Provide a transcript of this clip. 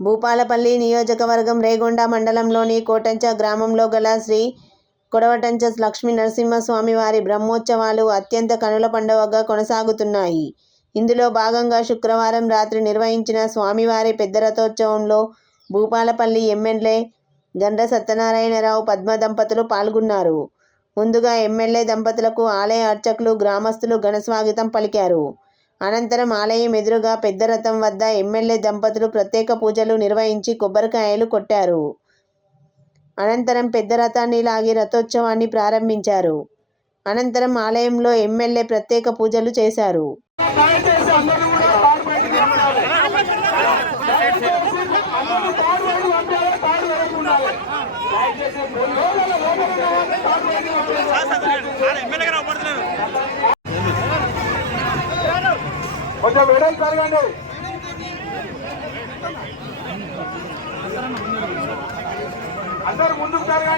భూపాలపల్లి నియోజకవర్గం రేగొండ మండలంలోని కోటంచ గ్రామంలో గల శ్రీ కొడవటంచ లక్ష్మీ నరసింహస్వామి వారి బ్రహ్మోత్సవాలు అత్యంత కనుల పండవగా కొనసాగుతున్నాయి. ఇందులో భాగంగా శుక్రవారం రాత్రి నిర్వహించిన స్వామివారి పెద్ద రథోత్సవంలో భూపాలపల్లి ఎమ్మెల్యే గండ్ర సత్యనారాయణరావు పద్మ దంపతులు పాల్గొన్నారు. ముందుగా ఎమ్మెల్యే దంపతులకు ఆలయ అర్చకులు గ్రామస్తులు ఘనస్వాగతం పలికారు. అనంతరం ఆలయం ఎదురుగా పెద్ద రథం వద్ద ఎమ్మెల్యే దంపతులు ప్రత్యేక పూజలు నిర్వహించి కొబ్బరికాయలు కొట్టారు. అనంతరం పెద్ద రథాన్ని లాగి రథోత్సవాన్ని ప్రారంభించారు. అనంతరం ఆలయంలో ఎమ్మెల్యే ప్రత్యేక పూజలు చేశారు. దయచేసి కొంచెం వేడలు పెరగండి అందరు ముందుకు పెరగండి